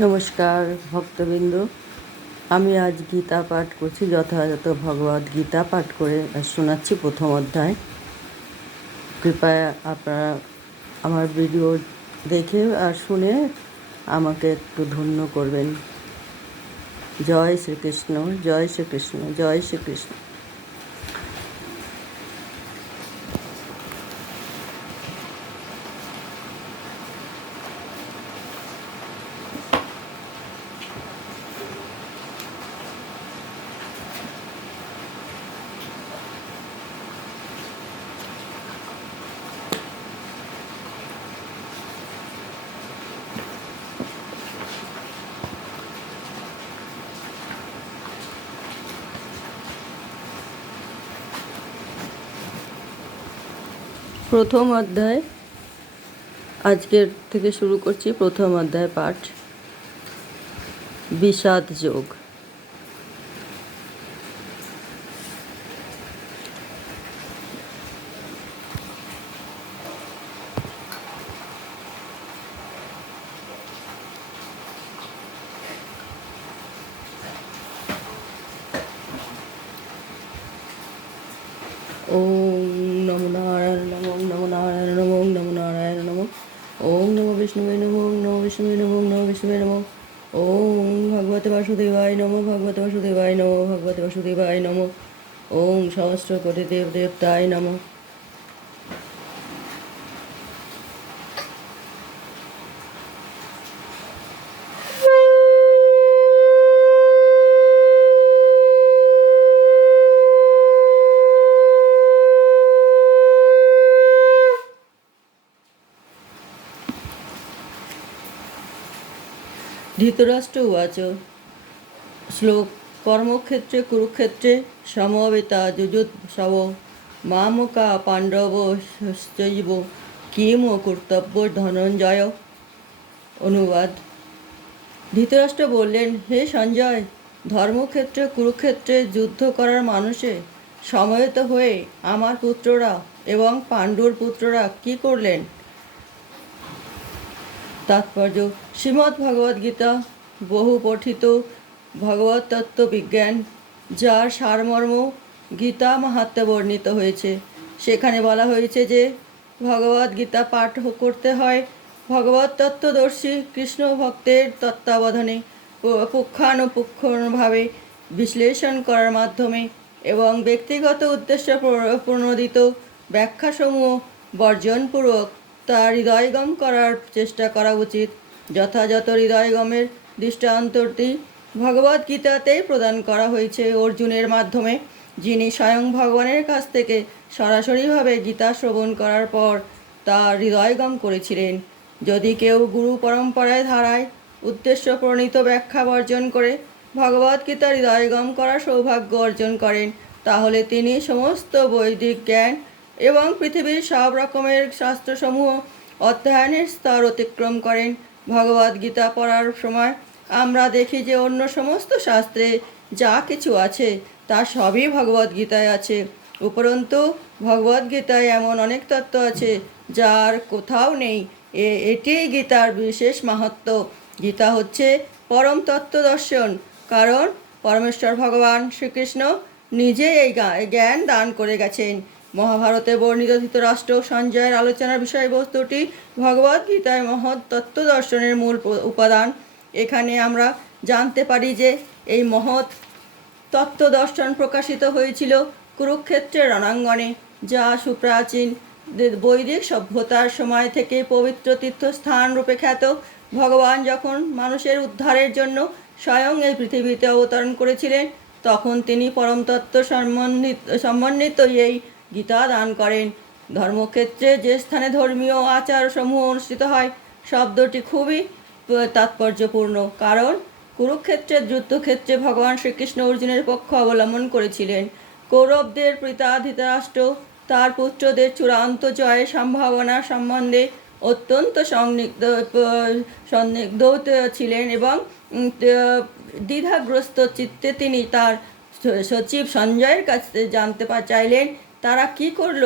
নমস্কার ভক্তবৃন্দ, আমি আজ গীতা পাঠ করছি। যথাযথ ভগবদ গীতা পাঠ করে শোনাচ্ছি প্রথম অধ্যায়। কৃপয়া আপনারা আমার ভিডিও দেখে আর শুনে আমাকে একটু ধন্য করবেন। জয় শ্রীকৃষ্ণ, জয় শ্রীকৃষ্ণ, জয় শ্রীকৃষ্ণ। প্রথম অধ্যায় আজকের থেকে শুরু করছি। প্রথম অধ্যায় পাঠ, বিষাদ যোগ। ওম নমো নারায়ণ নমো, ওম নমো নারায়ণ নমো, ওম নমো নারায়ণ নমো, ওম নমো বিষ্ণুবে নমো, ওম নমো বিষ্ণুবে নমো, ওম নমো বিষ্ণুবে নমো, ওম ভগবতে বাসুদেবায় নমো, ভগবতে বাসুদেবায় নমো, ভগবতে বাসুদেবায় নমো, ওম সহস্র কোটি দেব দেবতায় নমো। ধৃতরাষ্ট্র উবাচ। শ্লোক। কর্মক্ষেত্রে কুরুক্ষেত্রে সমবেতা যুযুৎসব মামকা পাণ্ডবশ্চৈব কিম কর্তব্য ধনঞ্জয়। অনুবাদ। ধৃতরাষ্ট্র বললেন, হে সঞ্জয়, ধর্মক্ষেত্রে কুরুক্ষেত্রে যুদ্ধ করার মানুষে সমবেত হয়ে আমার পুত্ররা এবং পাণ্ডুর পুত্ররা কি করলেন? তাৎপর্য। শ্রীমদ্ ভগবদ্গীতা বহু পঠিত ভগবত তত্ত্ব বিজ্ঞান, যার সারমর্ম গীতা মাহাত্ম্যে বর্ণিত হয়েছে। সেখানে বলা হয়েছে যে ভগবদ্গীতা পাঠ করতে হয় ভগবত তত্ত্বদর্শী কৃষ্ণ ভক্তের তত্ত্বাবধানে, পুঙ্খানুপুঙ্খভাবে বিশ্লেষণ করার মাধ্যমে এবং ব্যক্তিগত উদ্দেশ্য প্রণোদিত ব্যাখ্যাসমূহ বর্জনপূর্বক তা হৃদয়গম করার চেষ্টা করা উচিত। যথাযথ হৃদয়গমের দৃষ্টান্তটি ভগবদ্গীতাতেই প্রদান করা হয়েছে অর্জুনের মাধ্যমে, যিনি স্বয়ং ভগবানের কাছ থেকে সরাসরিভাবে গীতা শ্রবণ করার পর তা হৃদয়গম করেছিলেন। যদি কেউ গুরু পরম্পরায় ধারায় উদ্দেশ্য প্রণীত ব্যাখ্যা বর্জন করে ভগবদ্গীতা হৃদয়গম করার সৌভাগ্য অর্জন করেন, তাহলে তিনি সমস্ত বৈদিক জ্ঞান এবং পৃথিবীর সব রকমের শাস্ত্রসমূহ অধ্যয়নের স্তর অতিক্রম করেন। ভগবদ্গীতা পড়ার সময় আমরা দেখি যে অন্য সমস্ত শাস্ত্রে যা কিছু আছে তা সবই ভগবদ্গীতায় আছে। উপরন্তু ভগবদ্গীতায় এমন অনেক তত্ত্ব আছে যার কোথাও নেই। এটিই গীতার বিশেষ মাহাত্ম্য। গীতা হচ্ছে পরম তত্ত্ব দর্শন, কারণ পরমেশ্বর ভগবান শ্রীকৃষ্ণ নিজে এই জ্ঞান দান করে গেছেন। মহাভারতে বর্ণিত ধৃতরাষ্ট্র সঞ্জয়ের আলোচনার বিষয়বস্তুটি ভগবদ্গীতায় মহৎ তত্ত্ব দর্শনের মূল উপাদান। এখানে আমরা জানতে পারি যে এই মহৎ তত্ত্ব দর্শন প্রকাশিত হয়েছিল কুরুক্ষেত্রের রণাঙ্গনে, যা সুপ্রাচীন বৈদিক সভ্যতার সময় থেকে পবিত্র তীর্থস্থান রূপে খ্যাত। ভগবান যখন মানুষের উদ্ধারের জন্য স্বয়ং এই পৃথিবীতে অবতরণ করেছিলেন, তখন তিনি পরমতত্ত্ব সমন্বিত এই গীতা দান করেন। ধর্মক্ষেত্রে যে স্থানে ধর্মীয় আচারসমূহ অনুষ্ঠিত হয়, শব্দটি খুবই তাৎপর্যপূর্ণ, কারণ কুরুক্ষেত্রের যুদ্ধক্ষেত্রে ভগবান শ্রীকৃষ্ণ অর্জুনের পক্ষ অবলম্বন করেছিলেন। কৌরবদের পিতা ধৃতরাষ্ট্র তার পুত্রদের চূড়ান্ত জয়ের সম্ভাবনা সম্বন্ধে অত্যন্ত সন্দিগ্ধ ছিলেন এবং দ্বিধাগ্রস্ত চিত্তে তিনি তার সচিব সঞ্জয়ের কাছে জানতে চাইলেন তারা কি করল।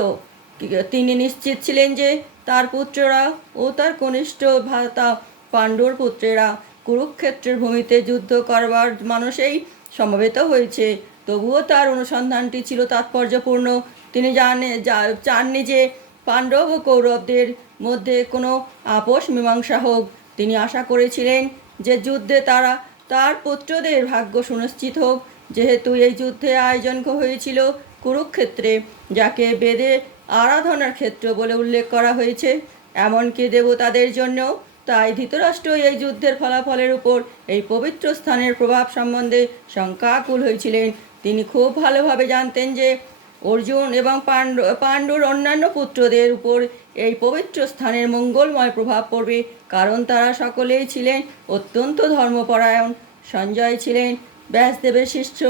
তিনি নিশ্চিত ছিলেন যে তার পুত্ররা ও তার কনিষ্ঠ ভ্রাতা পাণ্ডুর পুত্রেরা কুরুক্ষেত্রের ভূমিতে যুদ্ধ করবার মানুষেই সমবেত হয়েছে। তবুও তার অনুসন্ধানটি ছিল তাৎপর্যপূর্ণ। তিনি চাননি যে পাণ্ডব ও কৌরবদের মধ্যে কোনো আপোষ মীমাংসা হোক। তিনি আশা করেছিলেন যে যুদ্ধে তার পুত্রদের ভাগ্য সুনিশ্চিত হোক। যেহেতু এই যুদ্ধে আয়োজন হয়েছিল কুরুক্ষেত্রে, যাকে বেদে আরাধনার ক্ষেত্র বলে উল্লেখ করা হয়েছে, এমনকি দেবতাদের জন্যও, তাই ধৃতরাষ্ট্র এই যুদ্ধের ফলাফলের উপর এই পবিত্র স্থানের প্রভাব সম্বন্ধে শঙ্কাকুল হয়েছিলেন। তিনি খুব ভালোভাবে জানতেন যে অর্জুন এবং পাণ্ডুর অন্যান্য পুত্রদের উপর এই পবিত্র স্থানের মঙ্গলময় প্রভাব পড়বে, কারণ তারা সকলেই ছিলেন অত্যন্ত ধর্মপরায়ণ। সঞ্জয় ছিলেন ব্যাসদেবের শিষ্য,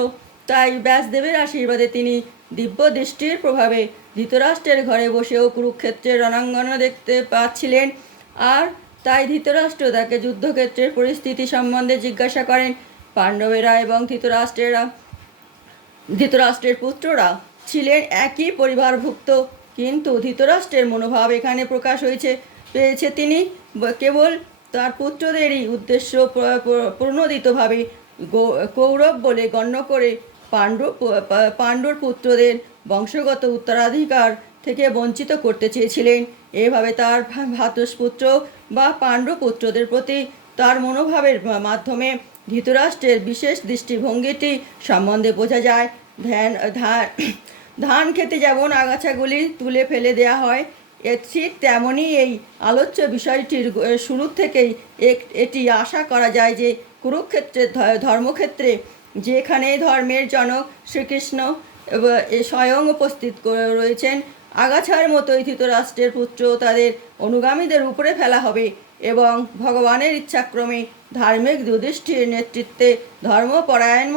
তাই ব্যাসদেবের আশীর্বাদে তিনি দিব্য দৃষ্টির প্রভাবে ধৃতরাষ্ট্রের ঘরে বসেও কুরুক্ষেত্রের রণাঙ্গন দেখতে পাচ্ছিলেন। আর তাই ধৃতরাষ্ট্র তাকে যুদ্ধক্ষেত্রের পরিস্থিতি সম্বন্ধে জিজ্ঞাসা করেন। পাণ্ডবেরা এবং ধৃতরাষ্ট্রের পুত্ররা ছিলেন একই পরিবারভুক্ত, কিন্তু ধৃতরাষ্ট্রের মনোভাব এখানে প্রকাশ পেয়েছে। তিনি কেবল তার পুত্রদেরই উদ্দেশ্য প্রণোদিতভাবে কৌরব বলে গণ্য করে পাণ্ডুর পুত্রদের বংশগত উত্তরাধিকার থেকে বঞ্চিত করতে চেয়েছিলেন। এভাবে তার ভ্রাতুষ্পুত্র বা পাণ্ডুপুত্রদের প্রতি তার মনোভাবের মাধ্যমে ধৃতরাষ্ট্রের বিশেষ দৃষ্টিভঙ্গিটি সম্বন্ধে বোঝা যায়। ধান খেতে যেমন আগাছাগুলি তুলে ফেলে দেওয়া হয়, ঠিক তেমনই এই আলোচ্য বিষয়টির শুরু থেকেই এটি আশা করা যায় যে কুরুক্ষেত্রের ধর্মক্ষেত্রে, যেখানে ধর্মের জনক শ্রীকৃষ্ণ স্বয়ং উপস্থিত রয়েছেন, আগাছার মতোই ধৃতরাষ্ট্রের পুত্র তাদের অনুগামীদের উপরে ফেলা হবে এবং ভগবানের ইচ্ছাক্রমে ধার্মিক যুধিষ্ঠির নেতৃত্বে ধর্মপরায়ণ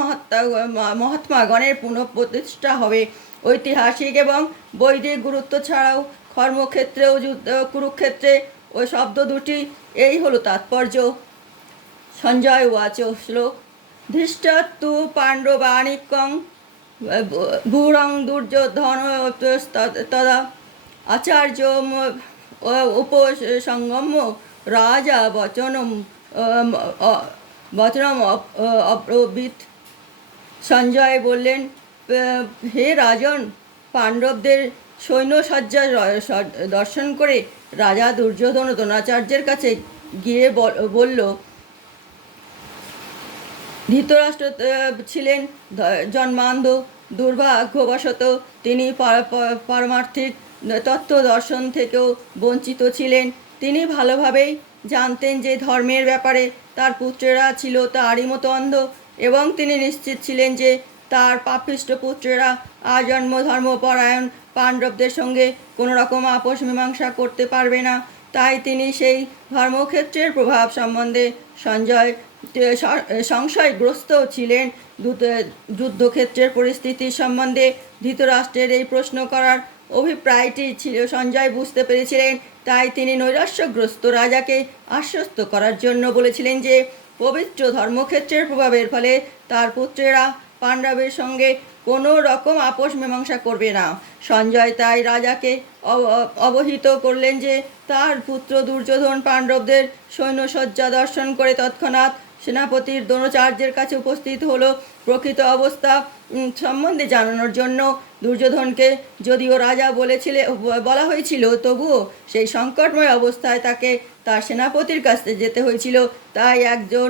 মহাত্মাগণের পুনঃপ্রতিষ্ঠা হবে। ঐতিহাসিক এবং বৈদিক গুরুত্ব ছাড়াও কর্মক্ষেত্রেও কুরুক্ষেত্রে ওই শব্দ দুটি, এই হলো তাৎপর্য। সঞ্জয় উবাচ শ্লোক ধৃষ্টতু পাণ্ডবানিকং ভূরং দুর্যোধন তদা আচার্য উপসঙ্গম্য রাজা বচনম অব্রবীত। সঞ্জয় বললেন, হে রাজন, পাণ্ডবদের সৈন্যসজ্জা দর্শন করে রাজা দুর্যোধন দ্রোণাচার্যের কাছে গিয়ে বলল, ধৃতরাষ্ট্র ছিলেন জন্মান্ধ। দুর্ভাগ্যবশত তিনি পারমার্থিক তত্ত্ব দর্শন থেকেও বঞ্চিত ছিলেন। তিনি ভালোভাবেই জানতেন যে ধর্মের ব্যাপারে তার পুত্রেরা ছিল তারই মতো অন্ধ, এবং তিনি নিশ্চিত ছিলেন যে তার পাপিষ্ঠ পুত্রেরা আজন্ম ধর্মপরায়ণ পাণ্ডবদের সঙ্গে কোনো রকম আপোষ মীমাংসা করতে পারবে না। তাই তিনি সেই ধর্মক্ষেত্রের প্রভাব সম্বন্ধে সংশয়গ্রস্ত ছিলেন। যুদ্ধক্ষেত্রের পরিস্থিতি সম্বন্ধে ধৃতরাষ্ট্রের এই প্রশ্ন করার অভিপ্রায়টি ছিল সঞ্জয় বুঝতে পেরেছিলেন। তাই তিনি নৈরাশ্যগ্রস্ত রাজাকে আশ্বস্ত করার জন্য বলেছিলেন যে পবিত্র ধর্মক্ষেত্রের প্রভাবের ফলে তার পুত্রেরা পাণ্ডবের সঙ্গে কোনো রকম আপোষ মীমাংসা করবে না। সঞ্জয় তাই রাজাকে অবহিত করলেন যে তার পুত্র দুর্যোধন পাণ্ডবদের সৈন্যসজ্জা দর্শন করে তৎক্ষণাৎ সেনাপতির দ্রোণাচার্যের কাছে উপস্থিত হলো। প্রকৃত অবস্থা সম্বন্ধে জানানোর জন্য দুর্যোধনকে যদিও রাজা বলা হয়েছিল, তবুও সেই সংকটময় অবস্থায় তাকে তার সেনাপতির কাছে যেতে হয়েছিল। তাই একজন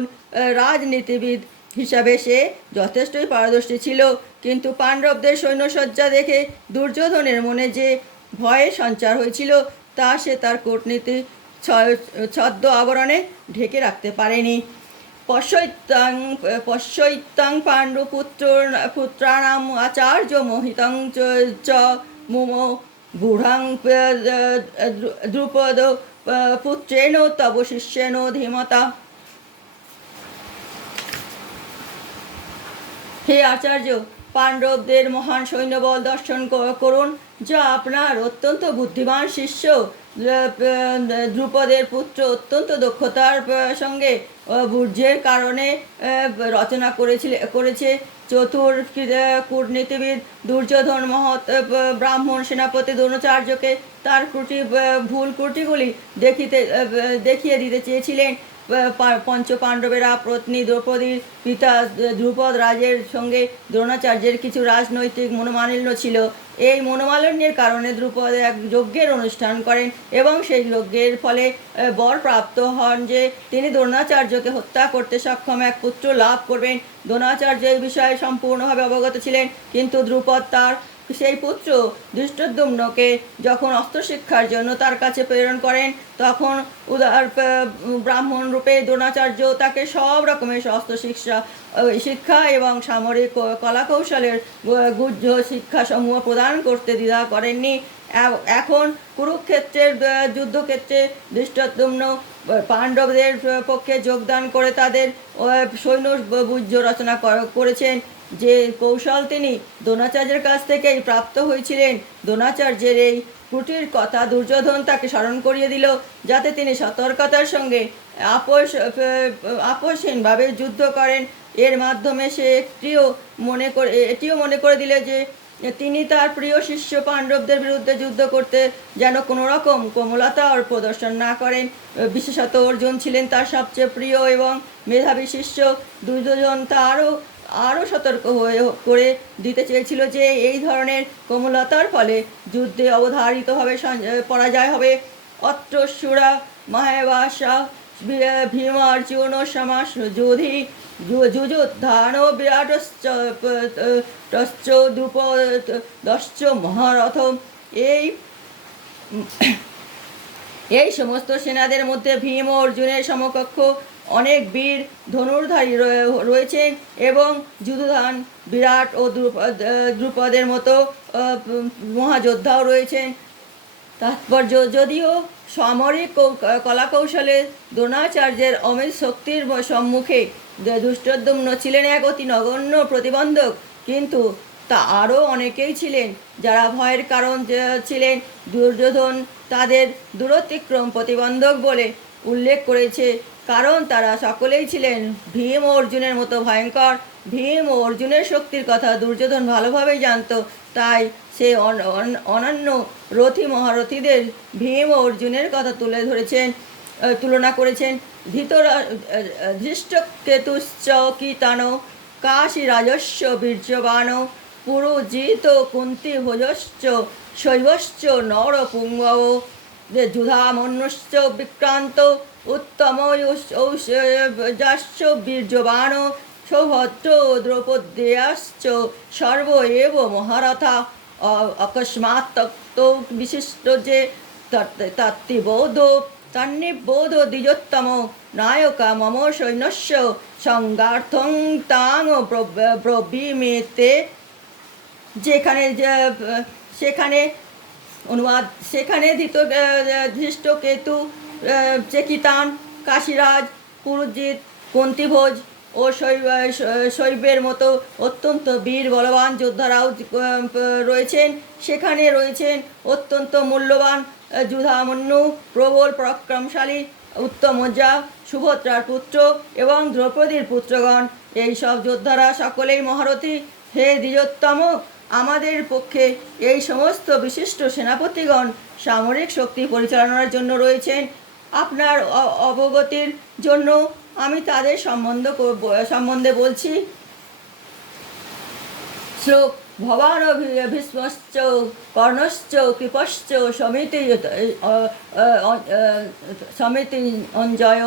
রাজনীতিবিদ হিসাবে সে যথেষ্টই পারদর্শী ছিল, কিন্তু পাণ্ডবদের সৈন্যসজ্জা দেখে দুর্যোধনের মনে যে ভয়ের সঞ্চার হয়েছিল, তা সে তার কূটনীতি ছদ্ম আবরণে ঢেকে রাখতে পারেনি। পশ্যৈত্যং পাণ্ডুপুত্রাণাম আচার্য মোহিতং চ মুমো গূঢ়ং দ্রুপদ পুত্রেণ তব শিষ্যেন ধীমতা। হে আচার্য, পাণ্ডবদের মহান সৈন্যবল দর্শন করুন, যা আপনার অত্যন্ত বুদ্ধিমান শিষ্য দ্রুপদের পুত্র অত্যন্ত দক্ষতার সঙ্গে বীর্যের কারণে রচনা করেছে। চতুর কূটনীতিবিদ দুর্যোধন মহৎ ব্রাহ্মণ সেনাপতি দ্রোণাচার্যকে তার ভুল ত্রুটিগুলি দেখিয়ে দিতে চেয়েছিলেন। পঞ্চ পাণ্ডবেরা পত্নী দ্রৌপদীর পিতা দ্রুপদ রাজের সঙ্গে দ্রোণাচার্যের কিছু রাজনৈতিক মনোমালিন্য ছিল। এই মনোমালিন্যের কারণে দ্রুপদ এক যজ্ঞের অনুষ্ঠান করেন এবং সেই যজ্ঞের ফলে বর প্রাপ্ত হন যে তিনি দ্রোণাচার্যকে হত্যা করতে সক্ষম এক পুত্র লাভ করবেন। দ্রোণাচার্য এই বিষয়ে সম্পূর্ণভাবে অবগত ছিলেন, কিন্তু দ্রুপদ তার সেই পুত্র ধৃষ্টদ্যুম্নকে যখন অস্ত্রশিক্ষার জন্য তার কাছে প্রেরণ করেন, তখন উদার ব্রাহ্মণ রূপে দ্রোণাচার্য তাকে সব রকমের অস্ত্র শিক্ষা এবং সামরিক কলাকৌশলের গুহ্য শিক্ষাসমূহ প্রদান করতে দ্বিধা করেননি। এখন কুরুক্ষেত্রের যুদ্ধক্ষেত্রে ধৃষ্টদ্যুম্ন পাণ্ডবদের পক্ষে যোগদান করে তাদের সৈন্য ব্যূহ রচনা করেছেন, যে কৌশল তিনি দ্রোণাচার্যের কাছ থেকেই প্রাপ্ত হয়েছিলেন। দ্রোণাচার্যের এই ত্রুটির কথা দুর্যোধন তাকে স্মরণ করিয়ে দিল, যাতে তিনি সতর্কতার সঙ্গে আপোষহীনভাবে যুদ্ধ করেন। এর মাধ্যমে সে এটিও মনে করে দিলে যে তিনি তার প্রিয় শিষ্য পাণ্ডবদের বিরুদ্ধে যুদ্ধ করতে যেন কোনো রকম কোমলতা প্রদর্শন না করেন। বিশেষত অর্জুন ছিলেন তার সবচেয়ে প্রিয় এবং মেধাবী শিষ্য। দুর্যোধন আরও সতর্ক করে দিতে চেয়েছিল যে এই ধরনের কোমলতার ফলে যুদ্ধে অবধারিতভাবে পরাজয় হবে। অত্রসুরা মহাবাসা ভীমার্জুন সমাস যোধি যুযুদ্ধান বিরাটশ্চ দ্রুপদশ্চ মহারথ। এই সমস্ত সেনাদের মধ্যে ভীম ও অর্জুনের সমকক্ষ অনেক বীর ধনুর্ধারী রয়েছেন এবং যুযুধান, বিরাট ও দ্রুপদের মতো মহাযোদ্ধাও রয়েছেন। তাৎপর্য, যদিও সামরিক কলাকৌশলে দ্রোণাচার্যের অমিত শক্তির সম্মুখে ধৃষ্টদ্যুম্ন ছিলেন এক অতি নগণ্য প্রতিবন্ধক, কিন্তু তা আরও অনেকেই ছিলেন যারা ভয়ের কারণ ছিলেন। দুর্যোধন তাদের দূরতিক্রম প্রতিবন্ধক বলে উল্লেখ করেছে, কারণ তারা সকলেই ছিলেন ভীম ও অর্জুনের মতো ভয়ঙ্কর। ভীম ও অর্জুনের শক্তির কথা দুর্যোধন ভালোভাবেই জানত, তাই সে অনন্য রথী মহারথীদের ভীম ও অর্জুনের কথা তুলনা করেছেন। ধৃষ্টকেতুশ্চ কীর্তন কাশী রাজস্ব বীর্যবান পুরুজিত কুন্তিভোজশ্চ শৈবশ্চ নরপুঙ্গব যুধামন্যশ্চ বিক্রান্ত উত্তম ঔষজাশ্চ বীর্যবান সৌভদ্র দ্রৌপদেয়াশ্চ সর্ব এব মহারথা। অকস্মাৎ বিশিষ্ট যে তন্নিবোধ দ্বিজোত্তম নায়কা মম সৈন্যস্য সংগার্থং তাং ব্রবীমেতে। সেখানে ধৃষ্টকেতু, চেকিতান, কাশীরাজ, পুরুজিৎ, কুন্তিভোজ ও শৈবের মতো অত্যন্ত বীর বলবান যোদ্ধারাও রয়েছেন। সেখানে রয়েছেন অত্যন্ত মূল্যবান যুধামন্যু, প্রবল পরাক্রমশালী উত্তমজ্জা, সুভদ্রার পুত্র এবং দ্রৌপদীর পুত্রগণ। এই সব যোদ্ধারা সকলেই মহারথী। হে দ্বিজোত্তম, আমাদের পক্ষে এই সমস্ত বিশিষ্ট সেনাপতিগণ সামরিক শক্তি পরিচালনার জন্য রয়েছেন। আপনার অবগতির জন্য আমি তাদের সম্বন্ধে বলছি। শ্লোক: ভবান ভীষ্মশ্চ কর্ণশ্চ কৃপশ্চ সমিতি অঞ্জয়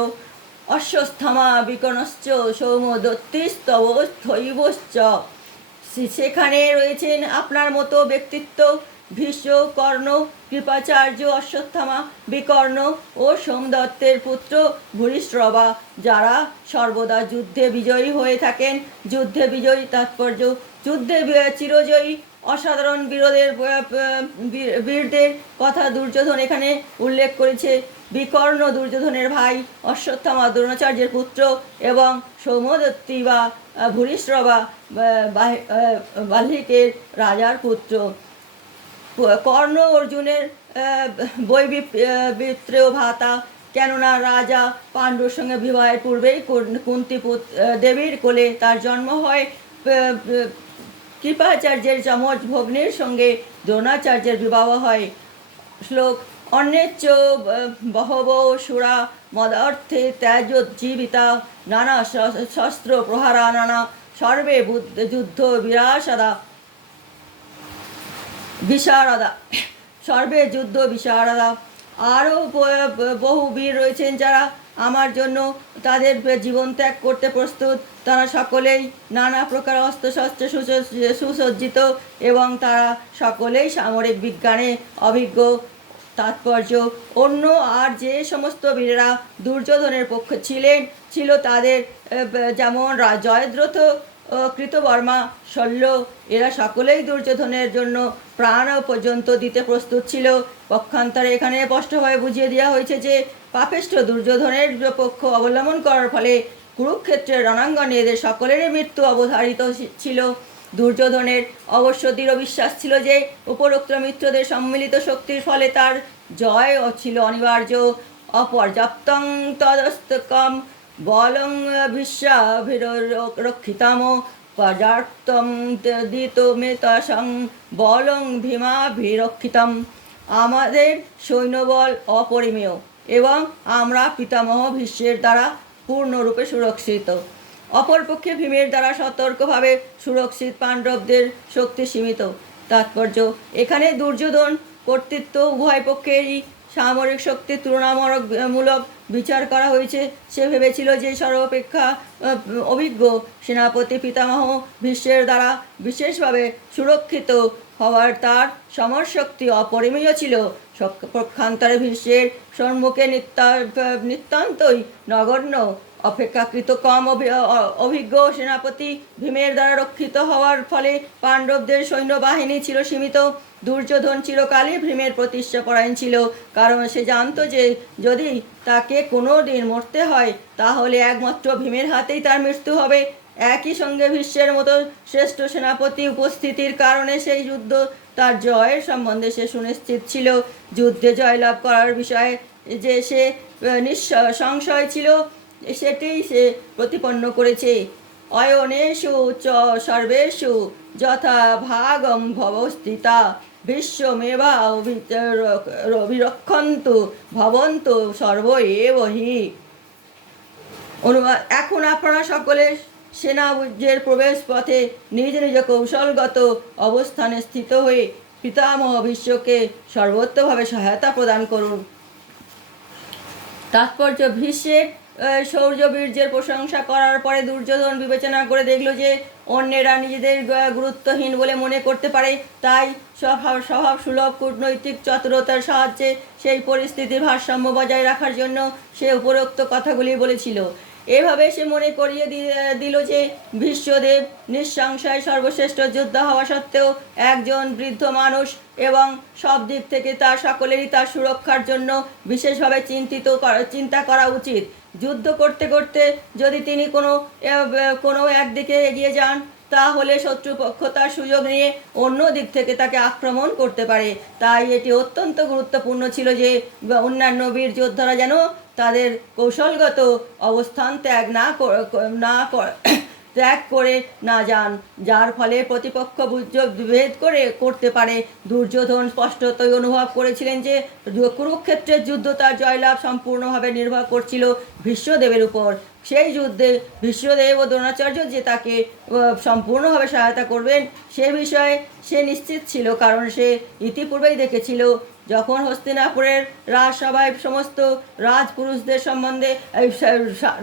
অশ্বত্থামা বিকর্ণশ্চ সৌমদত্তিস্তবৈবশ্চ। সেখানে রয়েছেন আপনার মতো ব্যক্তিত্ব ভীষ্ম, কর্ণ, কৃপাচার্য, অশ্বত্থামা, বিকর্ণ ও সোমদত্তের পুত্র ভূরিশ্রবা, যারা সর্বদা যুদ্ধে বিজয়ী হয়ে থাকেন। যুদ্ধে বিজয়ী তাৎপর্য যুদ্ধে চিরজয়ী অসাধারণ বীরদের কথা দুর্যোধন এখানে উল্লেখ করেছে। বিকর্ণ দুর্যোধনের ভাই, অশ্বত্থামা দ্রোণাচার্যের পুত্র এবং সৌমদত্তি বা ভূরিশ্রবা বাল্মীকের রাজার পুত্র। কর্ণ অর্জুনের বৈবিত্রেয় ভাতা, কেননা রাজা পাণ্ডুর সঙ্গে বিবাহের পূর্বেই কুন্তী দেবীর কোলে তার জন্ম হয়। কৃপাচার্যের যমজ ভগ্নীর সঙ্গে দ্রোণাচার্যের বিবাহ হয়। শ্লোক অন্যেচ্চ বহব সুরা মদার্থে ত্যাজোজ্জীবিতা নানা শস্ত্র প্রহারা নানা সর্বে যুদ্ধ বিশারদা সর্বে যুদ্ধ বিশারদা। আরও বহু বীর রয়েছেন যারা আমার জন্য তাদের জীবন ত্যাগ করতে প্রস্তুত। তারা সকলেই নানা প্রকার অস্ত্রশস্ত্রে সুসজ্জিত এবং তারা সকলেই সামরিক বিজ্ঞানে অভিজ্ঞ। তাৎপর্য অন্য আর যে সমস্ত বীরেরা দুর্যোধনের পক্ষে ছিল তাদের যেমন জয়দ্রথ, কৃতবর্মা, শল্য এরা সকলেই দুর্যোধনের জন্য প্রাণ পর্যন্ত দিতে প্রস্তুত ছিল। পক্ষান্তরে এখানে স্পষ্টভাবে বুঝিয়ে দেওয়া হয়েছে যে পাপিষ্ঠ দুর্যোধনের পক্ষ অবলম্বন করার ফলে কুরুক্ষেত্রের রণাঙ্গনে এদের সকলেরই মৃত্যু অবধারিত ছিল। দুর্যোধনের অবশ্য দৃঢ় বিশ্বাস ছিল যে উপরোক্ত মিত্রদের সম্মিলিত শক্তির ফলে তার জয় ছিল অনিবার্য। অপর্যাপ্তং তদস্তকম বলং ভীষ্মাভিরক্ষিতাম পর্যাপ্তম দিতমেতসং বলং ভীমাভিরক্ষিতম। আমাদের সৈন্যবল অপরিমেয় এবং আমরা পিতামহ ভীষ্মের দ্বারা পূর্ণরূপে সুরক্ষিত। অপরপক্ষে ভীমের দ্বারা সতর্কভাবে সুরক্ষিত পাণ্ডবদের শক্তি সীমিত। তাৎপর্য এখানে দুর্যোধন কর্তৃত্ব উভয় পক্ষেরই সামরিক শক্তির তুলনামূলক বিচার করা হয়েছে। সে ভেবেছিল যে সর্বাপেক্ষা অভিজ্ঞ সেনাপতি পিতামহ ভীষ্মের দ্বারা বিশেষভাবে সুরক্ষিত হওয়ার তার সমরশক্তি অপরিমেয় ছিল। পক্ষান্তরে ভীষ্মের সম্মুখে নিতান্তই নগণ্য অপেক্ষাকৃত কম অভিজ্ঞ সেনাপতি ভীমের দ্বারা রক্ষিত হওয়ার ফলে পাণ্ডবদের সৈন্যবাহিনী ছিল সীমিত। দুর্যোধন চিরকালই ভীমের প্রতিষ্ঠাপরায়ণ ছিল, কারণ সে জানত যে যদি তাকে কোনো দিন মরতে হয় তাহলে একমাত্র ভীমের হাতেই তার মৃত্যু হবে। একই সঙ্গে ভীষ্মের মতো শ্রেষ্ঠ সেনাপতি উপস্থিতির কারণে সেই যুদ্ধ তার জয়ের সম্বন্ধে সে সুনিশ্চিত ছিল। যুদ্ধে জয়লাভ করার বিষয়ে যে সে সংশয় ছিল সেটি সে প্রতিপন্ন করেছে। অয়নেষু চ সর্বেষু যথা ভাগম ভবস্থিতা বিশ্বমেবা অভিরক্ষন্তু ভবন্তু সর্ব এব হি। অনুবাদ এখন আপনারা সকলে সেনাযুদ্ধের প্রবেশ পথে নিজ নিজ কৌশলগত অবস্থানে স্থিত হয়ে পিতামহ ভীষ্মকে সর্বোত্তভাবে সহায়তা প্রদান করুন। তাৎপর্য ভীষ্মের শৌর্যবীর্যের প্রশংসা করার পরে দুর্যোধন বিবেচনা করে দেখল যে অন্যেরা নিজেদের গুরুত্বহীন বলে মনে করতে পারে, তাই স্বভাব সুলভ কূটনৈতিক চতুরতার সাহায্যে সেই পরিস্থিতির ভারসাম্য বজায় রাখার জন্য সে উপরোক্ত কথাগুলি বলেছিল। এভাবে সে মনে করিয়ে দিল যে ভীষ্মদেব নিঃসংশয় সর্বশ্রেষ্ঠ যোদ্ধা হওয়া সত্ত্বেও একজন বৃদ্ধ মানুষ এবং সব দিক থেকে তার সকলেরই তার সুরক্ষার জন্য বিশেষভাবে চিন্তা করা উচিত। যুদ্ধ করতে করতে যদি তিনি কোনো একদিকে এগিয়ে যান তাহলে শত্রুপক্ষ তার সুযোগ নিয়ে অন্য দিক থেকে তাকে আক্রমণ করতে পারে। তাই এটি অত্যন্ত গুরুত্বপূর্ণ ছিল যে অন্যান্য বীর যোদ্ধারা যেন তাদের কৌশলগত অবস্থান ত্যাগ করে না যান, যার ফলে প্রতিপক্ষ ভেদ করতে পারে। দুর্যোধন স্পষ্টতই অনুভব করেছিলেন যে কুরুক্ষেত্রের যুদ্ধ তার জয়লাভ সম্পূর্ণভাবে নির্ভর করছিল ভীষ্মদেবের উপর। সেই যুদ্ধে ভীষ্মদেব ও দ্রোণাচার্য যে তাকে সম্পূর্ণভাবে সহায়তা করবেন সে বিষয়ে সে নিশ্চিত ছিল, কারণ সে ইতিপূর্বেই দেখেছিল যখন হস্তিনাপুরের রাজসভায় সমস্ত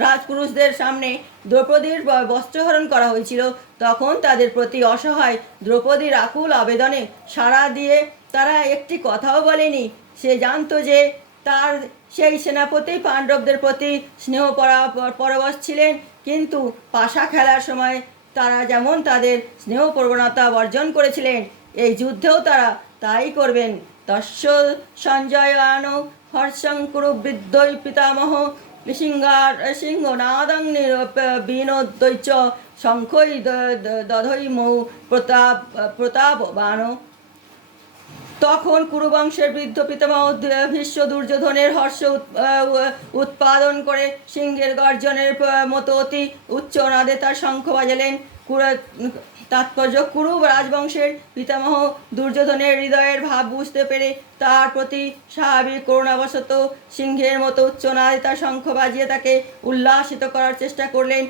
রাজপুরুষদের সামনে দ্রৌপদীর বস্ত্রহরণ করা হয়েছিল, তখন তাদের প্রতি অসহায় দ্রৌপদীর আকুল আবেদনে সাড়া দিয়ে তারা একটি কথাও বলেনি। সে জানত যে তার সেই সেনাপতি পাণ্ডবদের প্রতি স্নেহ পরবশ ছিলেন, কিন্তু পাশা খেলার সময় তারা যেমন তাদের স্নেহ প্রবণতা বর্জন করেছিলেন, এই যুদ্ধেও তারা তাই করবেন। তস্য সঞ্জয়ান হর্ষং কুরু বৃদ্ধৈ পিতামহ সিংহনাদং বিনোদ্বৈচ শঙ্খৈ দধৈমৌ প্রতাপবান। তখন কুরুবংশের বৃদ্ধ পিতামহ ভীষ্ম দুর্যোধনের হর্ষ উৎপাদন করে সিংহের গর্জনের মতো অতি উচ্চ নাদে তার শঙ্খ বাজালেন। তাৎপর্য কুরু রাজবংশের পিতামহ দুর্যোধনের হৃদয়ের ভাব বুঝতে পেরে তার প্রতি স্বাভাবিক করুণাবশত সিংহের মতো উচ্চনাদিতা শঙ্খ বাজিয়ে তাকে উল্লাসিত করার চেষ্টা করলেন।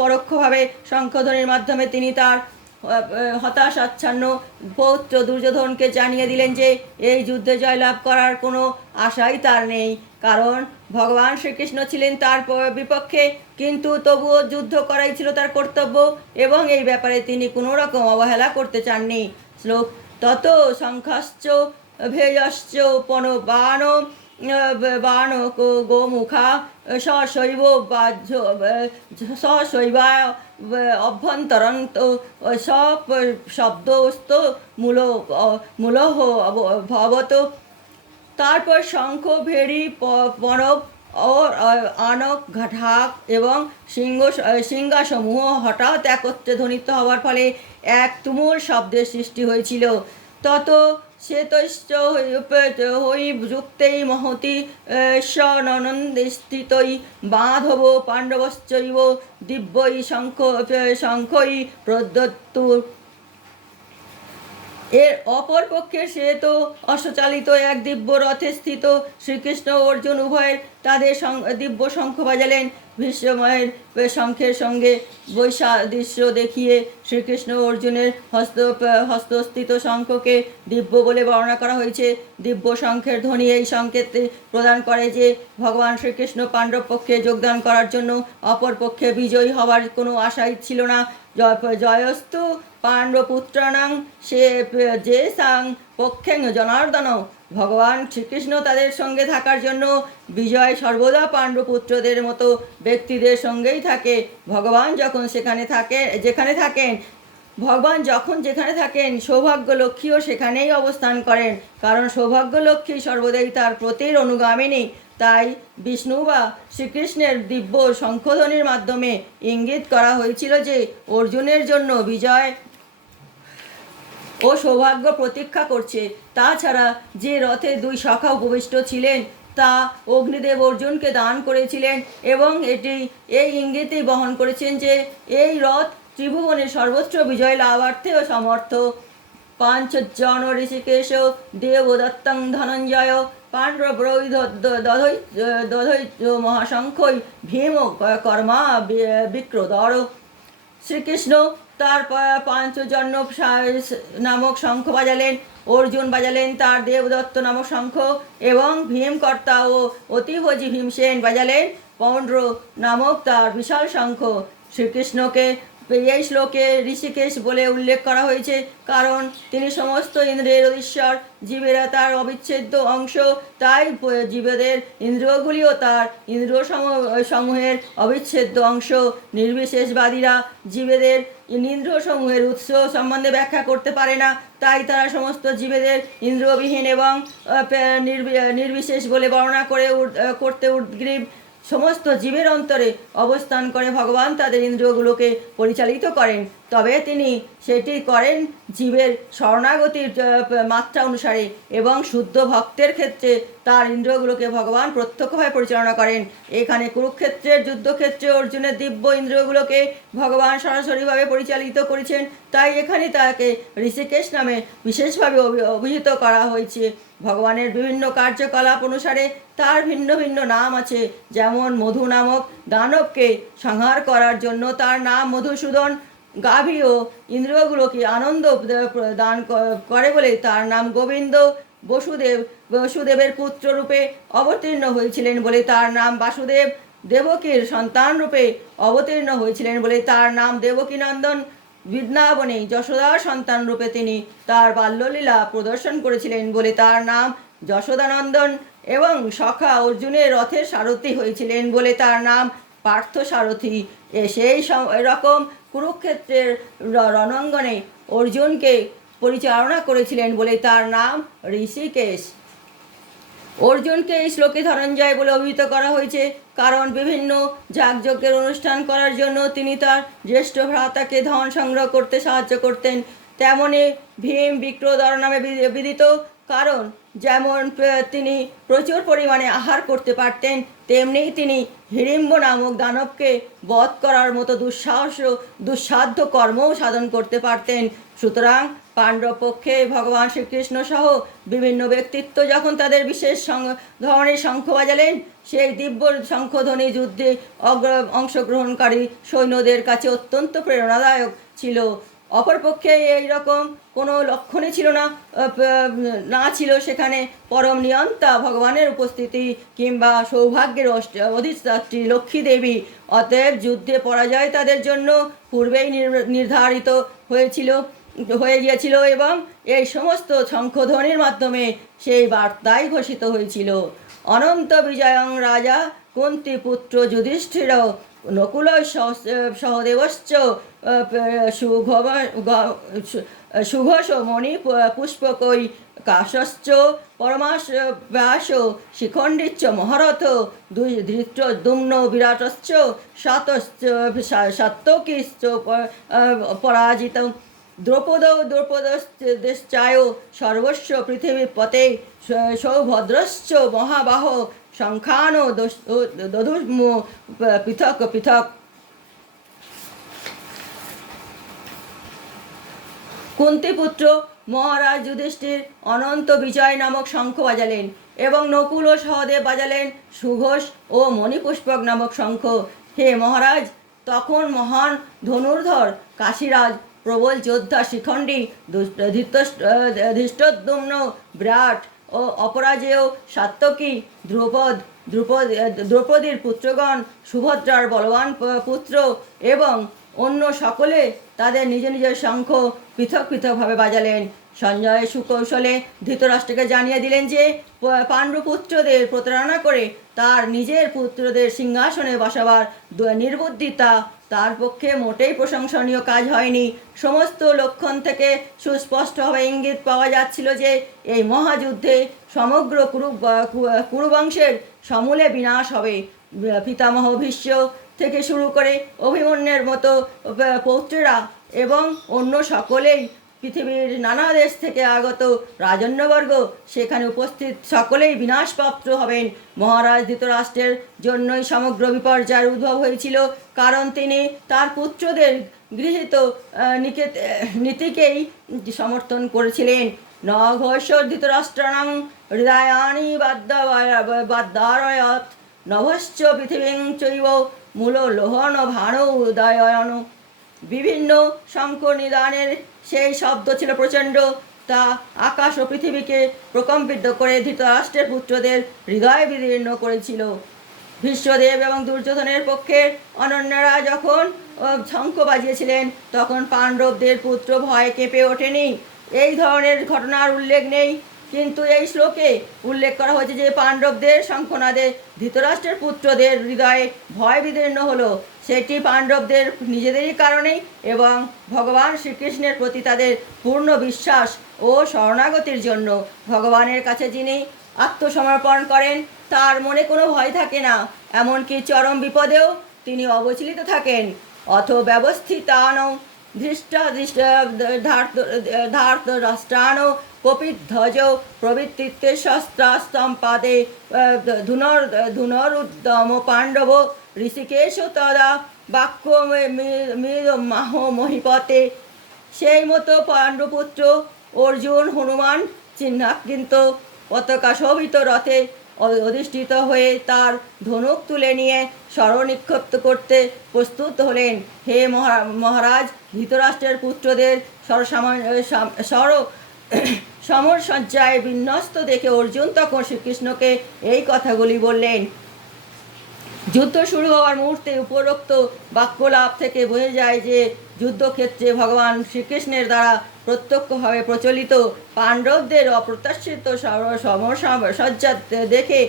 পরোক্ষভাবে শঙ্খধ্বনির মাধ্যমে তিনি তার হতাশাচ্ছন্ন পৌত্র দুর্যোধনকে জানিয়ে দিলেন যে এই যুদ্ধে জয়লাভ করার কোনো আশাই তার নেই, কারণ ভগবান শ্রীকৃষ্ণ ছিলেন তার বিপক্ষে, কিন্তু তবুও যুদ্ধ করাই ছিল তার কর্তব্য এবং এই ব্যাপারে তিনি কোনো রকম অবহেলা করতে চাননি। শ্লোক তত সংখ্যাশ্চ ভেয়শ্চ পণবাণ বাণ গোমুখা সশৈব বাহ্য সশৈবা অভ্যন্তরন্ত সব শব্দস্ত মূলহ ভবত। তারপর শঙ্খ ভেড়ি পণব ও আনক ঢাক এবং সিংহাসমূহ হঠাৎ একত্রে ধ্বনিত হওয়ার ফলে এক তুমুল শব্দের সৃষ্টি হয়েছিল। তত শ্বেতশ্চ হই যুক্তেই মহতি স্বনন্দস্থিতই বাঁধব পাণ্ডবশ্চৈব দিব্যই শঙ্খই প্রদত্তুর। এর অপর পক্ষে সে তো অশ্বচালিত এক দিব্য রথে স্থিত শ্রীকৃষ্ণ অর্জুন উভয়ের তাদের দিব্য শঙ্খ বাজালেন। ভীষ্ময়ের শঙ্খের সঙ্গে বৈসাদৃশ্য দেখিয়ে শ্রীকৃষ্ণ অর্জুনের হস্তস্থিত শঙ্খকে দিব্য বলে বর্ণনা করা হয়েছে। দিব্য শঙ্খের ধ্বনি এই সংকেত প্রদান করে যে ভগবান শ্রীকৃষ্ণ পাণ্ডব পক্ষে যোগদান করার জন্য অপর পক্ষে বিজয়ী হওয়ার কোনো আশাই ছিল না। জয়স্তু পাণ্ডবপুত্রাণাং সে যে সাং পক্ষেং জনার্দন। ভগবান শ্রীকৃষ্ণ তাদের সঙ্গে থাকার জন্য বিজয় সর্বদা পাণ্ডবপুত্রদের মতো ব্যক্তিদের সঙ্গেই থাকে। ভগবান যখন যেখানে থাকেন সৌভাগ্য লক্ষ্মীও সেখানেই অবস্থান করেন, কারণ সৌভাগ্য লক্ষ্মী সর্বদাই তার প্রতির অনুগামিনী। তাই বিষ্ণু বা শ্রীকৃষ্ণের দিব্য শঙ্খধ্বনির মাধ্যমে ইঙ্গিত করা হয়েছিল যে অর্জুনের জন্য বিজয় ও সৌভাগ্য প্রতীক্ষা করছে। তাছাড়া যে রথে দুই সখা উপবিষ্ট ছিলেন তা অগ্নিদেব অর্জুনকে দান করেছিলেন এবং এই ইঙ্গিতই বহন করেছেন যে এই রথ ত্রিভুবনের সর্বোচ্চ বিজয় লাভার্থেও সমর্থ। পাঞ্চজন ঋষিকেশ দেবদত্তং ধনঞ্জয় পাণ্ড্রব্রৈ দধৈ মহাশঙ্খই ভীম কর্মা বিক্রোদর। শ্রীকৃষ্ণ তার পাঞ্চজন্য নামক শঙ্খ বাজালেন, অর্জুন বাজালেন তার দেবদত্ত নামক শঙ্খ এবং ভীমকর্তা ও অতিভোজী ভীমসেন বাজালেন পৌণ্ড্র নামক তার বিশাল শঙ্খ। শ্রীকৃষ্ণকে এই শ্লোকে ঋষিকেশ বলে উল্লেখ করা হয়েছে, কারণ তিনি সমস্ত ইন্দ্রিয়ের অধীশ্বর, জীবেরা তার অবিচ্ছেদ্য অংশ। তাই জীবেদের ইন্দ্রিয়গুলিও তার ইন্দ্রিয় সমূহের অবিচ্ছেদ্য অংশ। নির্বিশেষবাদীরা জীবেদের ইন্দ্রিয়সমূহের উৎস সম্বন্ধে ব্যাখ্যা করতে পারে না, তাই তারা সমস্ত জীবেদের ইন্দ্রিয়বিহীন এবং নির্বিশেষ বলে বর্ণনা করতে উদ্গ্রীব। সমস্ত জীবের অন্তরে অবস্থান করে ভগবান তাদের ইন্দ্রিয়গুলোকে পরিচালিত করেন, তবে তিনি সেটি করেন জীবের শরণাগতির মাত্রা অনুসারে এবং শুদ্ধ ভক্তের ক্ষেত্রে তার ইন্দ্রিয়গুলোকে ভগবান প্রত্যক্ষভাবে পরিচালনা করেন। এখানে কুরুক্ষেত্রের যুদ্ধক্ষেত্রে অর্জুনের দিব্য ইন্দ্রিয়গুলোকে ভগবান সরাসরিভাবে পরিচালিত করেছেন, তাই এখানে তাকে ঋষিকেশ নামে বিশেষভাবে অভিহিত করা হয়েছে। ভগবানের বিভিন্ন কার্যকলাপ অনুসারে তার ভিন্ন ভিন্ন নাম আছে, যেমন মধু নামক দানবকে সংহার করার জন্য তার নাম মধুসূদন। গাভী ও ইন্দ্রিয়গুলোকে আনন্দ দান করে বলে তার নাম গোবিন্দ। বসুদেবের পুত্র রূপে অবতীর্ণ হয়েছিলেন বলে তার নাম বাসুদেব। দেবকীর সন্তান রূপে অবতীর্ণ হয়েছিলেন বলে তার নাম দেবকীনন্দন। বৃন্দাবনে যশোদার সন্তান রূপে তিনি তার বাল্যলীলা প্রদর্শন করেছিলেন বলে তার নাম যশোদানন্দন, এবং সখা অর্জুনের রথের সারথি হয়েছিলেন বলে তার নাম পার্থসারথি। সেই রকম কুরুক্ষেত্রের রণাঙ্গনে অর্জুনকে পরিচালনা করেছিলেন বলে তার নাম ঋষিকেশ। অর্জুনকে এই শ্লোকে ধনঞ্জয় বলে অভিহিত করা হয়েছে, কারণ বিভিন্ন যাগযজ্ঞের অনুষ্ঠান করার জন্য তিনি তার জ্যেষ্ঠ ভ্রাতাকে ধন সংগ্রহ করতে সাহায্য করতেন। তেমনি ভীম বিক্রোদর নামে বিদিত, কারণ যেমন তিনি প্রচুর পরিমাণে আহার করতে পারতেন, তেমনি তিনি হিড়িম্ব নামক দানবকে বধ করার মতো দুঃসাধ্য কর্মও সাধন করতে পারতেন। সুতরাং পাণ্ডব পক্ষে ভগবান শ্রীকৃষ্ণ সহ বিভিন্ন ব্যক্তিত্ব যখন তাদের বিশেষ ধরনের শঙ্খ বাজালেন, সেই দিব্য শঙ্খধ্বনি যুদ্ধে অংশগ্রহণকারী সৈন্যদের কাছে অত্যন্ত প্রেরণাদায়ক ছিল। অপরপক্ষে এই রকম কোনো লক্ষণই ছিল না ছিল সেখানে পরম নিয়ন্তা ভগবানের উপস্থিতি কিংবা সৌভাগ্যের অধিষ্ঠাত্রী লক্ষ্মী দেবী। অতএব যুদ্ধে পরাজয় তাদের জন্য পূর্বেই নির্ধারিত হয়ে গিয়েছিল এবং এই সমস্ত শঙ্খধ্বনির মাধ্যমে সেই বার্তাই ঘোষিত হয়েছিল। অনন্ত বিজয়ং রাজা কুন্তি পুত্র যুধিষ্ঠির নকুল সহদেবশ্চ সুঘোষ মণি পুষ্পকৈ কাশশ্চ পরমাশ ব্যাস শিখণ্ডিচ্চ মহারথ ধৃষ্টদ্যুম্ন বিরাটশ্চ সাত্যকীশ্চ পরাজিত দ্রৌপদশ্চায় সর্বস্ব পৃথিবীপতে সৌভদ্রশ্চ মহাবাহ শঙ্খান দধুম পৃথক পৃথক। কুন্তিপুত্র মহারাজ যুধিষ্ঠির অনন্ত বিজয় নামক শঙ্খ বাজালেন এবং নকুল ও সহদেব বাজালেন সুঘোষ ও মণিপুষ্পক নামক শঙ্খ। হে মহারাজ, তখন মহান ধনুর্ধর কাশীরাজ, প্রবল যোদ্ধা শিখণ্ডী, ধৃষ্টদ্যুম্ন বিরাট ও অপরাজেয় সাত্যকী, দ্রৌপদীর পুত্রগণ, সুভদ্রার বলবান পুত্র এবং অন্য সকলে তাদের নিজ নিজের শঙ্খ পৃথক পৃথকভাবে বাজালেন। সঞ্জয় সুকৌশলে ধৃতরাষ্ট্রকে জানিয়ে দিলেন যে পাণ্ডুপুত্রদের প্রতারণা করে তার নিজের পুত্রদের সিংহাসনে বসাবার নির্বুদ্ধিতা তার পক্ষে মোটেই প্রশংসনীয় কাজ হয়নি। সমস্ত লক্ষণ থেকে সুস্পষ্টভাবে ইঙ্গিত পাওয়া যাচ্ছিল যে এই মহাযুদ্ধে সমগ্র কুরুবংশের সমূলে বিনাশ হবে। পিতামহ ভীষ্ম থেকে শুরু করে অভিমন্যুর মতো পৌত্রেরা এবং অন্য সকলেই, পৃথিবীর নানা দেশ থেকে আগত রাজন্যবর্গ সেখানে উপস্থিত সকলেই বিনাশপ্রাপ্ত হবেন। মহারাজ ধৃতরাষ্ট্রের জন্যই সমগ্র বিপর্যয়ের উদ্ভব হয়েছিল, কারণ তিনি তার পুত্রদের গৃহীত নীতিকেই সমর্থন করেছিলেন। ন ঘোষ ধৃতরাষ্ট্রাণং হৃদয়ানি বাদ্যারয়ৎ নভশ্চ পৃথিবীং চৈব মূল লোহন ভাণ উদয়ন। বিভিন্ন শঙ্খ নিদানের সেই শব্দ ছিল প্রচণ্ড, তা আকাশ ও পৃথিবীকে প্রকম্পিত করে ধৃতরাষ্ট্রের পুত্রদের হৃদয় বিদীর্ণ করেছিল। ভীষ্মদেব এবং দুর্যোধনের পক্ষের অনন্যরা যখন শঙ্খ বাজিয়েছিলেন তখন পাণ্ডবদের পুত্র ভয়ে কেঁপে ওঠেনি। এই ধরনের ঘটনার উল্লেখ নেই, কিন্তু এই শ্লোকে উল্লেখ করা হয়েছে যে পাণ্ডবদের শঙ্খনাদে ধৃতরাষ্ট্রের পুত্রদের হৃদয়ে ভয় বিদীর্ণ হলো। সেটি পাণ্ডবদের নিজেদেরই কারণেই এবং ভগবান শ্রীকৃষ্ণের প্রতি তাদের পূর্ণ বিশ্বাস ও শরণাগতির জন্য। ভগবানের কাছে যিনি আত্মসমর্পণ করেন তার মনে কোনো ভয় থাকে না, এমনকি চরম বিপদেও তিনি অবচলিত থাকেন। অথ ব্যবস্থিতান ধার্তরাষ্ট্রাণ কপিধ্বজ প্রবৃত্তিতে শস্ত্রাস্তম্পাদে ধুনরুদ্যম পাণ্ডব ঋষিকেশ তদা বাক্য মাহ মহিপতে। সেই মতো পাণ্ডুপুত্র অর্জুন হনুমান চিহ্নাঙ্কিত পতাকা শোভিত রথে অধিষ্ঠিত হয়ে তার ধনুক তুলে নিয়ে নিক্ষিপ্ত করতে প্রস্তুত হলেন। হে মহারাজ, ধৃতরাষ্ট্রের পুত্রদের সমর সজ্জায় বিন্যস্ত দেখে অর্জুন তখন শ্রীকৃষ্ণকে এই কথাগুলি বললেন। যুদ্ধ শুরু হওয়ার মুহূর্তে উপরোক্ত বাক্যলাভ থেকে বোঝা যায় যে যুদ্ধক্ষেত্রে ভগবান শ্রীকৃষ্ণের দ্বারা প্রত্যক্ষভাবে প্রচলিত পাণ্ডবদের অপ্রত্যাশিত সমরসজ্জা দেখে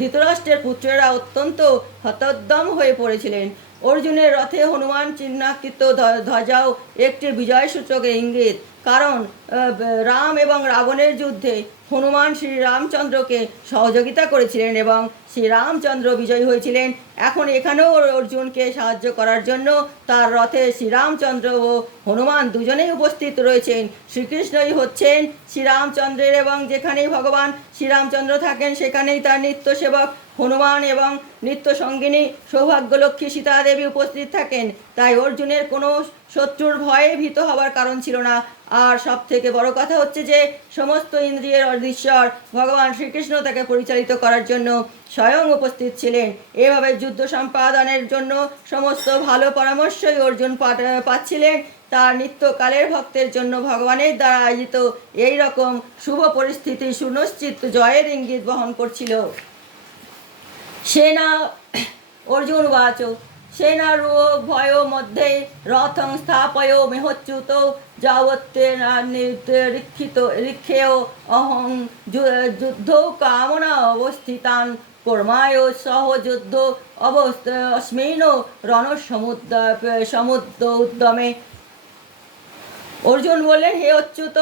ধৃতরাষ্ট্রের পুত্রেরা অত্যন্ত হতোদ্যম হয়ে পড়েছিলেন। অর্জুনের রথে হনুমান চিহ্নাঙ্কিত ধ্বজাও একটি বিজয়সূচক ইঙ্গিত, কারণ রাম এবং রাবণের যুদ্ধে হনুমান শ্রীরামচন্দ্রকে সহযোগিতা করেছিলেন এবং শ্রীরামচন্দ্র বিজয়ী হয়েছিলেন। এখন এখানেও অর্জুনকে সাহায্য করার জন্য তার রথে শ্রীরামচন্দ্র ও হনুমান দুজনেই উপস্থিত রয়েছেন। শ্রীকৃষ্ণই হচ্ছেন শ্রীরামচন্দ্রের, এবং যেখানেই ভগবান শ্রীরামচন্দ্র থাকেন সেখানেই তার নিত্য সেবক হনুমান এবং নিত্য সঙ্গিনী সৌভাগ্যলক্ষ্মী সীতা দেবী উপস্থিত থাকেন। তাই অর্জুনের কোনো শত্রুর ভয়ে ভীত হবার কারণ ছিল না। আর সব থেকে বড় কথা হচ্ছে যে সমস্ত ইন্দ্রিয়ের অধীশ্বর ভগবান শ্রীকৃষ্ণ তাকে পরিচালিত করার জন্য স্বয়ং উপস্থিত ছিলেন। এভাবে যুদ্ধ সম্পাদনের জন্য সমস্ত ভালো পরামর্শই অর্জুন পাচ্ছিলেন। তার নিত্যকালের ভক্তের জন্য ভগবানের দ্বারা আয়োজিত এই রকম শুভ পরিস্থিতি সুনিশ্চিত জয়ের ইঙ্গিত বহন করছিল। সেনা অর্জুন উবাচ সেনারূঢ় মধ্যে রথং স্থাপয় মেহচ্যুত যাবত্তে রিক্ষেয় অহং যুদ্ধ কামনা অবস্থিতান কর্মায় সহ যুদ্ধ অস্মিন সমুদ্র উদ্যমে। অর্জুন বললেন, হে অচ্যুত,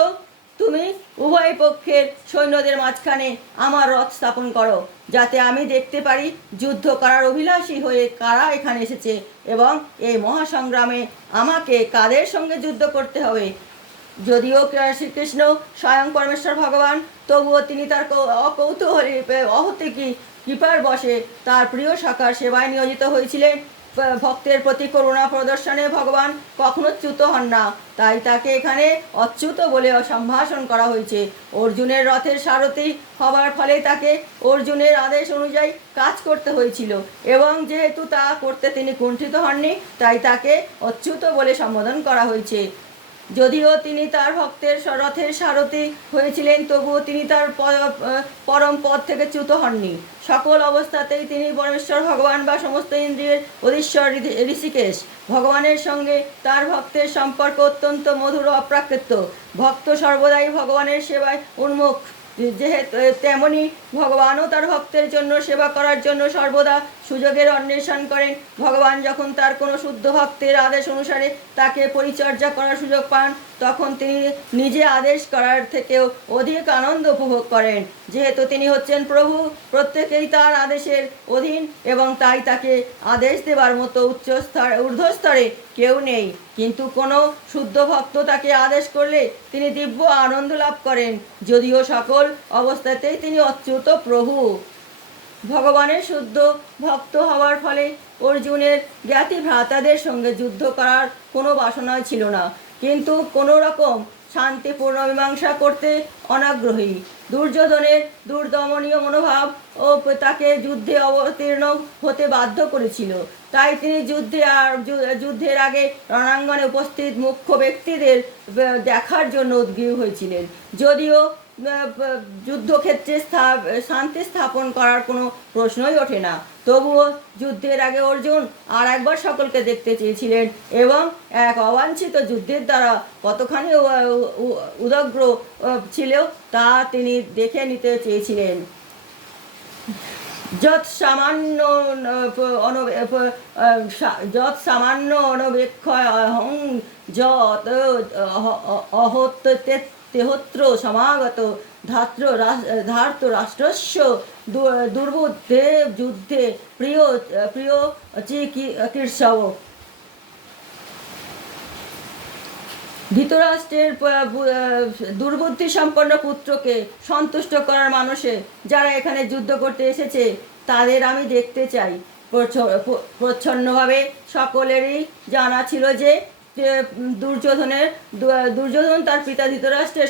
তুমি উভয় পক্ষের সৈন্যদের মাঝখানে আমার রথ স্থাপন করো, যাতে আমি দেখতে পারি যুদ্ধ করার অভিলাষী হয়ে কারা এখানে এসেছে এবং এই মহাসংগ্রামে আমাকে কাদের সঙ্গে যুদ্ধ করতে হবে। যদিও শ্রীকৃষ্ণ স্বয়ং পরমেশ্বর ভগবান, তবুও তিনি তার অকৌতূহলী অহতিকি কৃপার বশে তার প্রিয় সখার সেবায় নিয়োজিত হয়েছিলেন। ভক্তের প্রতি করুণা প্রদর্শনে ভগবান কখনো চ্যুত হন না, তাই তাকে এখানে অচ্যুত বলে সম্ভাষণ করা হয়েছে। অর্জুনের রথের সারথি হবার ফলে তাকে অর্জুনের আদেশ অনুযায়ী কাজ করতে হয়েছিল, এবং যেহেতু তা করতে তিনি কুণ্ঠিত হননি, তাই তাকে অচ্যুত বলে সম্বোধন করা হয়েছে। যদিও তিনি তার ভক্তের রথের সারথি হয়েছিলেন, তবুও তিনি তার পরম পদ থেকে চ্যুত হননি। সকল অবস্থাতেই তিনি পরমেশ্বর ভগবান বা সমস্ত ইন্দ্রিয়ের অধীশ্বর ঋষিকেশ ভগবানের সঙ্গে তার ভক্তের সম্পর্ক অত্যন্ত মধুর ও অপ্রাকৃত। ভক্ত সর্বদাই ভগবানের সেবায় উন্মুখ, যেহেতু তেমনি ভগবানও তার ভক্তের জন্য সেবা করার জন্য সর্বদা সুযোগের অন্বেষণ করেন। ভগবান যখন তার কোনো শুদ্ধ ভক্তের আদেশ অনুসারে তাকে পরিচর্যা করার সুযোগ পান, তখন তিনি নিজে আদেশ করার থেকেও অধিক আনন্দ উপভোগ করেন। যেহেতু তিনি হচ্ছেন প্রভু, প্রত্যেকেই তার আদেশের অধীন, এবং তাই তাকে আদেশ দেবার মতো ঊর্ধ্বস্তরে কেউ নেই। কিন্তু কোনো শুদ্ধ ভক্ত তাকে আদেশ করলে তিনি দিব্য আনন্দ লাভ করেন, যদিও সকল অবস্থাতেই তিনি অচ্যুত প্রভু। ভগবানের শুদ্ধ ভক্ত হওয়ার ফলে অর্জুনের জ্ঞাতি ভ্রাতাদের সঙ্গে যুদ্ধ করার কোনো বাসনাই ছিল না, কিন্তু কোনো রকম শান্তিপূর্ণ মীমাংসা করতে অনাগ্রহী। দুর্যোধনের দুর্দমনীয় মনোভাব ও তাকে যুদ্ধে অবতীর্ণ হতে বাধ্য করেছিল, তাই তিনি যুদ্ধের আগে রণাঙ্গনে উপস্থিত মুখ্য ব্যক্তিদের দেখার জন্য উদ্গ্রীব হয়েছিলেন। যদিও যুদ্ধক্ষেত্রে শান্তি স্থাপন করার কোনো প্রশ্নই ওঠে না, তবুও যুদ্ধের আগে অর্জুন আর একবার সকলকে দেখতে চেয়েছিলেন, এবং এক অবাঞ্ছিত যুদ্ধের দ্বারা কতখানি উদগ্র ছিল তা তিনি দেখে নিতে চেয়েছিলেন। যৎ সামান্য অনবেক্ষয় অহং যৎ তেহত্র সমাগত ধার্ত রাষ্ট্রস্য দুর্বুদ্ধে যুদ্ধে প্রিয় চিকিৎসব। ধৃতরাষ্ট্রের দুর্বুদ্ধি সম্পন্ন পুত্রকে সন্তুষ্ট করার মানুষে যারা এখানে যুদ্ধ করতে এসেছে তাদের আমি দেখতে চাই। প্রচ্ছন্নভাবে সকলেরই জানা ছিল যে দুর্যোধন তার পিতা ধৃতরাষ্ট্রের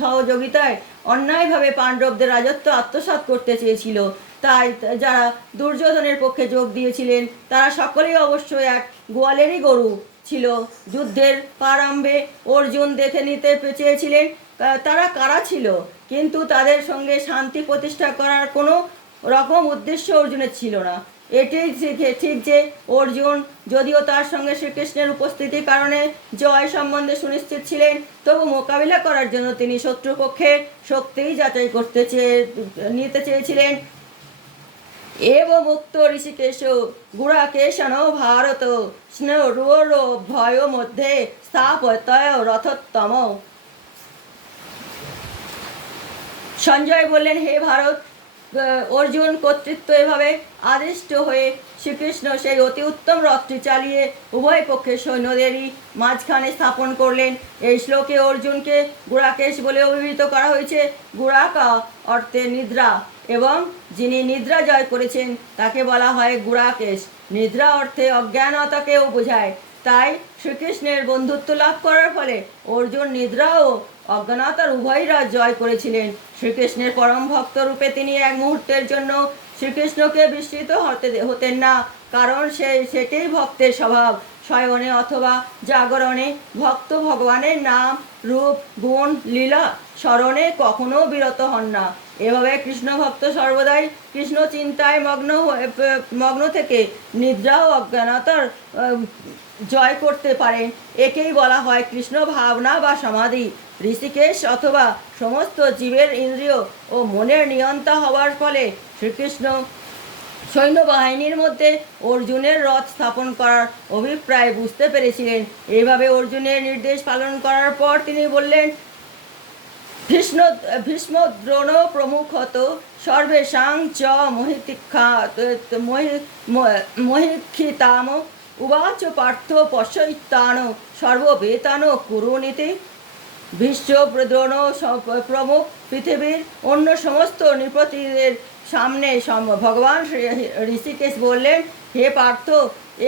সহযোগিতায় অন্যায়ভাবে পাণ্ডবদের রাজত্ব আত্মসাৎ করতে চেয়েছিল। তাই যারা দুর্যোধনের পক্ষে যোগ দিয়েছিলেন তারা সকলেই অবশ্য এক গোয়ালেরই গরু ছিল। যুদ্ধের প্রারম্ভে অর্জুন দেখে নিতে চেয়েছিলেন তারা কারা ছিল, কিন্তু তাদের সঙ্গে শান্তি প্রতিষ্ঠা করার কোনো রকম উদ্দেশ্য অর্জুনের ছিল না। এটাই ঠিক যে অর্জুন যদিও তার সঙ্গে শ্রীকৃষ্ণের উপস্থিতির কারণে জয় সম্বন্ধে সুনিশ্চিত ছিলেন, তবু মোকাবিলা করার জন্য তিনি শত্রুপক্ষের শক্তিই যাচাই নিতে চেয়েছিলেন। এব মুক্ত ঋষিকেশ গুড়াকেশন ভারত স্নেহরোর ভয় মধ্যে স্থাপত্যয় রথোত্তম। সঞ্জয় বললেন, হে ভারত, অর্জুন কর্তৃত্ব এভাবে আদিষ্ট হয়ে শ্রীকৃষ্ণ সেই অতি উত্তম রথটি চালিয়ে উভয় পক্ষের সৈন্যদেরই মাঝখানে স্থাপন করলেন। এই শ্লোকে অর্জুনকে গুড়াকেশ বলে অভিহিত করা হয়েছে। গুড়াকা অর্থে নিদ্রা, এবং যিনি নিদ্রা জয় করেছেন তাকে বলা হয় গুড়াকেশ। নিদ্রা অর্থে অজ্ঞানতাকেও বোঝায়। তাই শ্রীকৃষ্ণের বন্ধুত্ব লাভ করার ফলে অর্জুন নিদ্রা ও অজ্ঞানতার উভয়রা জয় করেছিলেন। শ্রীকৃষ্ণের পরম ভক্ত রূপে তিনি এক মুহূর্তের জন্য শ্রীকৃষ্ণকে বিস্মৃত হতেন না, কারণ সেটাই ভক্তের স্বভাব। শয়নে অথবা জাগরণে ভক্ত ভগবানের নাম, রূপ, গুণ, লীলা স্মরণে কখনো বিরত হন না। এভাবে কৃষ্ণ ভক্ত সর্বদাই কৃষ্ণ চিন্তায় মগ্ন থেকে নিদ্রা ও অজ্ঞানতার জয় করতে পারেন। একেই বলা হয় কৃষ্ণ ভাবনা বা সমাধি। ঋষিকেশ অথবা সমস্ত জীবের ইন্দ্রিয় ও মনের নিয়ন্তা হওয়ার ফলে শ্রীকৃষ্ণ সৈন্যবাহিনীর মধ্যে অর্জুনের রথ স্থাপন করার অভিপ্রায় বুঝতে পেরেছিলেন। এইভাবে অর্জুনের নির্দেশ পালন করার পর তিনি বললেন, ভীষ্ম দ্রোণ প্রমুখত সর্বেষাং চ মোহিক্ষিতাম উবাচ পার্থ পশ্যৈতান সর্ববেতান কুরুনীতি। ভীষ্ম দ্রোণ প্রমুখ পৃথিবীর অন্য সমস্ত নৃপতিদের সামনে ভগবান ঋষিকেশ বললেন, হে পার্থ,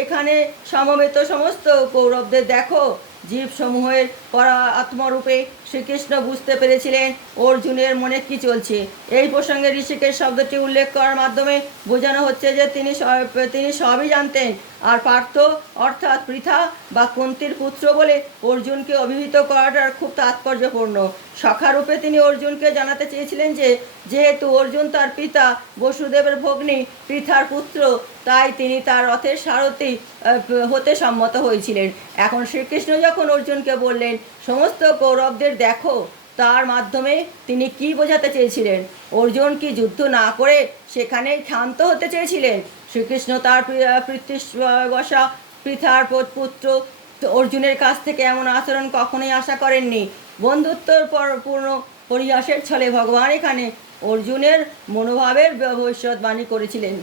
এখানে সমবেত সমস্ত কৌরবদের দেখো। জীবসমূহের পরা আত্মরূপে শ্রীকৃষ্ণ বুঝতে পেরেছিলেন অর্জুনের মনে কি চলছে। এই প্রসঙ্গে ঋষিকেশ শব্দটি উল্লেখ করার মাধ্যমে বোঝানো হচ্ছে যে তিনি সবই জানতেন। আর পার্থ অর্থাৎ পৃথা বা কুন্তির পুত্র বলে অর্জুনকে অভিহিত করাটা খুব তাৎপর্যপূর্ণ। সখারূপে তিনি অর্জুনকে জানাতে চেয়েছিলেন যে যেহেতু অর্জুন তার পিতা বসুদেবের ভগ্নী পৃথার পুত্র, তাই তিনি তার রথের সারথি হতে সম্মত হয়েছিলেন। এখন শ্রীকৃষ্ণ যখন অর্জুনকে বললেন সমস্ত কৌরবদের দেখো, তার মাধ্যমে তিনি কি বোঝাতে চেয়েছিলেন? অর্জুন কি যুদ্ধ না করে সেখানে ক্ষান্ত হতে চেয়েছিলেন? শ্রীকৃষ্ণ তার বসা পৃথার পুত্র অর্জুনের কাছ থেকে এমন আচরণ কখনোই আশা করেননি। বন্ধুত্বর পূর্ণ পরিহাসের ছলে ভগবান এখানে অর্জুনের মনোভাবের ভবিষ্যৎবাণী করেছিলেন।